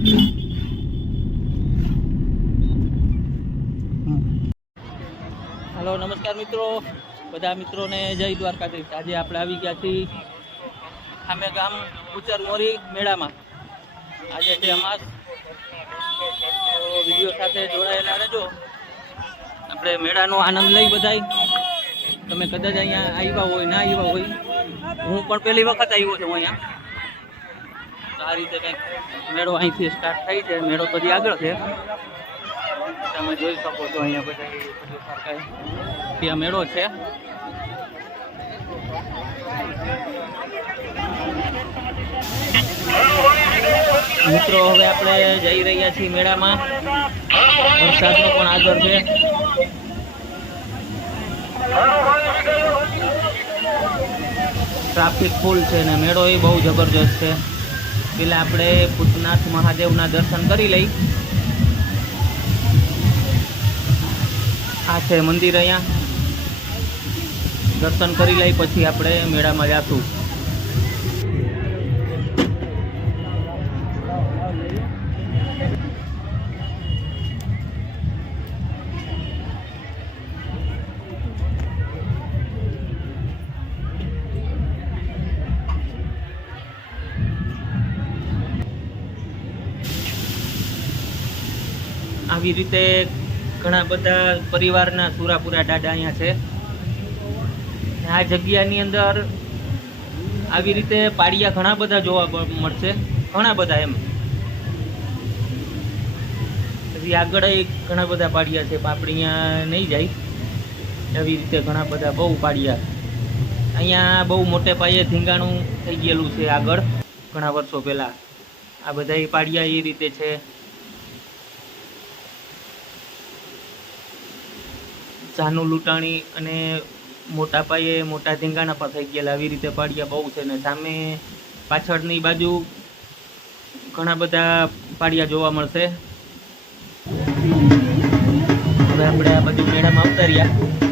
Hello, નમસ્કાર મિત્રો. બધા મિત્રોને જય દ્વારકાધીશ. આજે આપણે આવી ગયા છીએ ખામે ગામ ઉચર મોરી મેળામાં. આજે છે અમાસ. વીડિયો સાથે જોડાયેલા રહેજો. આપણે મેળાનો આનંદ લઈ બધાય. તમે કદાચ અહીંયા આવ્યા હોય, ના આવ્યા હોય. હું પણ પહેલી વખત આવ્યો છું અહીંયા. તો આ રીતે કંઈક મેળો અહીંથી સ્ટાર્ટ થાય છે. મેળો પછી આગળ છે. તમે જોઈ શકો છો અહીંયા બધા ત્યાં મેળો છે. મિત્રો, હવે આપણે જઈ રહ્યા છીએ મેળામાં. વરસાદનો પણ આગળ છે. ટ્રાફિક ફૂલ છે ને મેળો એ બહુ જબરજસ્ત છે. પેલા આપણે ભૂતનાથ મહાદેવના દર્શન કરી લઈ. આ છે મંદિર અહીંયા. દર્શન કરી લઈ, પછી આપણે મેળામાં જાશું. આવી રીતે ઘણા બધા પરિવારના સુરાપુરા દાદા અહીંયા છે. આ જગ્યાની અંદર આવી રીતે પાડિયા ઘણા બધા જોવા મળશે. ઘણા બધા એમ. પછી આગળ ઘણા બધા પાડિયા છે અહીંયા નહીં જાય. આવી રીતે ઘણા બધા બહુ પાડિયા અહીંયા બહુ મોટે પાયે ધીંગાણું થઈ ગયેલું છે આગળ, ઘણા વર્ષો પહેલાં. આ બધા પાડિયા એ રીતે છે. જાનું લૂંટાણી અને મોટા પાયે મોટા ધીંગાણા પર થઈ ગયેલા આવી રીતે પાડિયા બહુ છે ને સામે પાછળની બાજુ ઘણા બધા પાડિયા જોવા મળશે. હવે આપણે આ બાજુ મેળામાં આવતા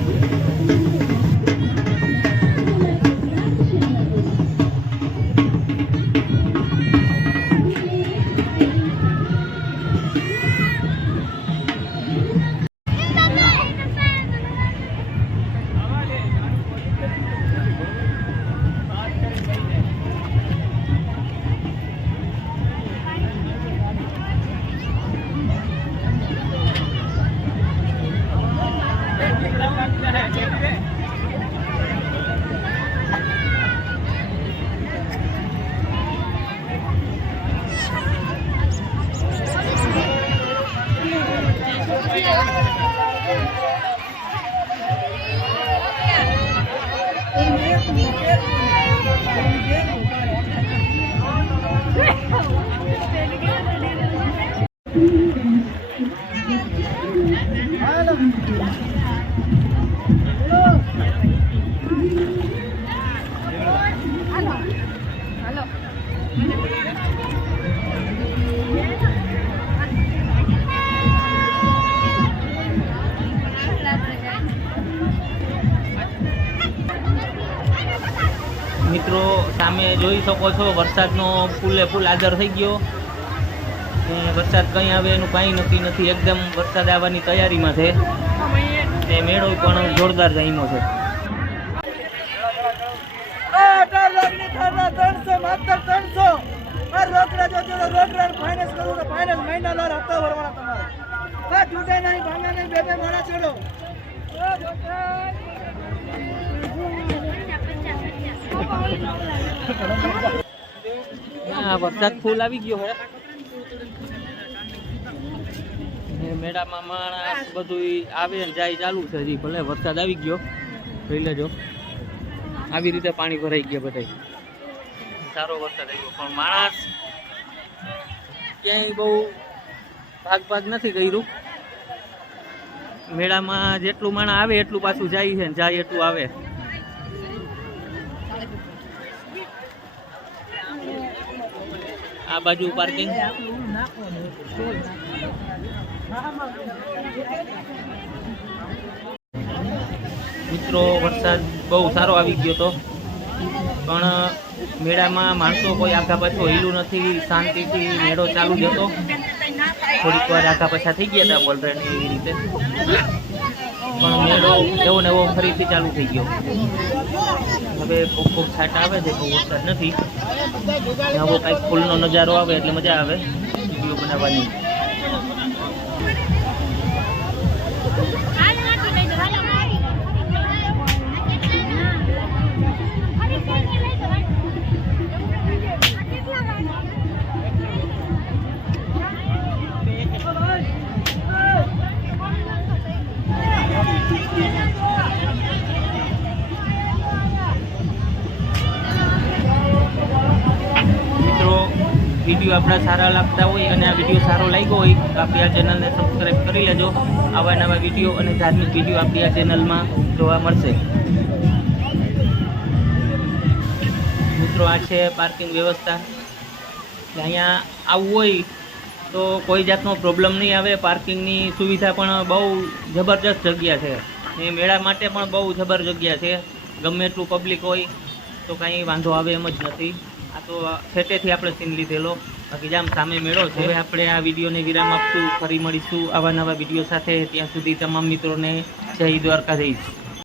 મિત્રો સામે જોઈ શકો છો, વરસાદનો ફૂલે ફૂલ આદર થઈ ગયો. વરસાદ કંઈ આવે એનું કાંઈ નક્કી નથી. એકદમ વરસાદ આવવાની તૈયારીમાં છે. ને મેળો પણ જોરદાર જામ્યો છે. બે બે મારા ચડો વરસાદ ફૂલ આવી ગયો હે. મેળામાં માણસ બધું આવે ને જાય ચાલુ છે હજી, ભલે વરસાદ આવી ગયો. જોઈ લેજો. આવી રીતે પાણી ભરાઈ ગયા બધાય. સારો વરસાદ આવ્યો, પણ માણસ ક્યાંય બહુ ભાગ ભાગ નથી કર્યું. મેળામાં જેટલું માણસ આવે એટલું પાછું જાય છે જાય એટલું આવે. આ બાજુ પાર્કિંગ મિત્રો, વરસાદ બહુ સારો આવી ગયો હતો પણ મેળામાં માણસો કોઈ આખા પાછું હિલું નથી, શાંતિથી મેળો ચાલુ જ હતો. થોડીક વાર આખા પાછા થઈ ગયા હતા બોલરેન એવી રીતે. પણ મેળો એવો ને એવો ફરીથી ચાલુ થઈ ગયો. હવે ખૂબ ખૂબ આવે છે, બહુ વરસાદ નથી. બહુ કાંઈક ફૂલનો નજારો આવે એટલે મજા આવે. વીડિયો બનાવવાની. વીડિયો આપણા સારા લાગતા હોય અને આ વીડિયો સારો લાગ્યો હોય, તો આપણી આ ચેનલને સબસ્ક્રાઈબ કરી લેજો. આવા નવા વીડિયો અને ધાર્મિક વીડિયો આપણી આ ચેનલમાં જોવા મળશે. મિત્રો, આ છે પાર્કિંગ વ્યવસ્થા. અહીંયા આવવું હોય તો કોઈ જાતનો પ્રોબ્લેમ નહીં આવે. પાર્કિંગની સુવિધા પણ બહુ જબરજસ્ત જગ્યા છે. એ મેળા માટે પણ બહુ જબર જગ્યા છે. ગમે એટલું પબ્લિક હોય તો કાંઈ વાંધો આવે એમ જ નથી. આ તો છેટેથી આપણે સીન લીધેલો. બાકી જામ સામે મેળો છે હવે આપણે આ વિડીયોને વિરામ આપશું. ફરી મળીશું આવા નવા વીડિયો સાથે. ત્યાં સુધી તમામ મિત્રોને જય દ્વારકાધીશ.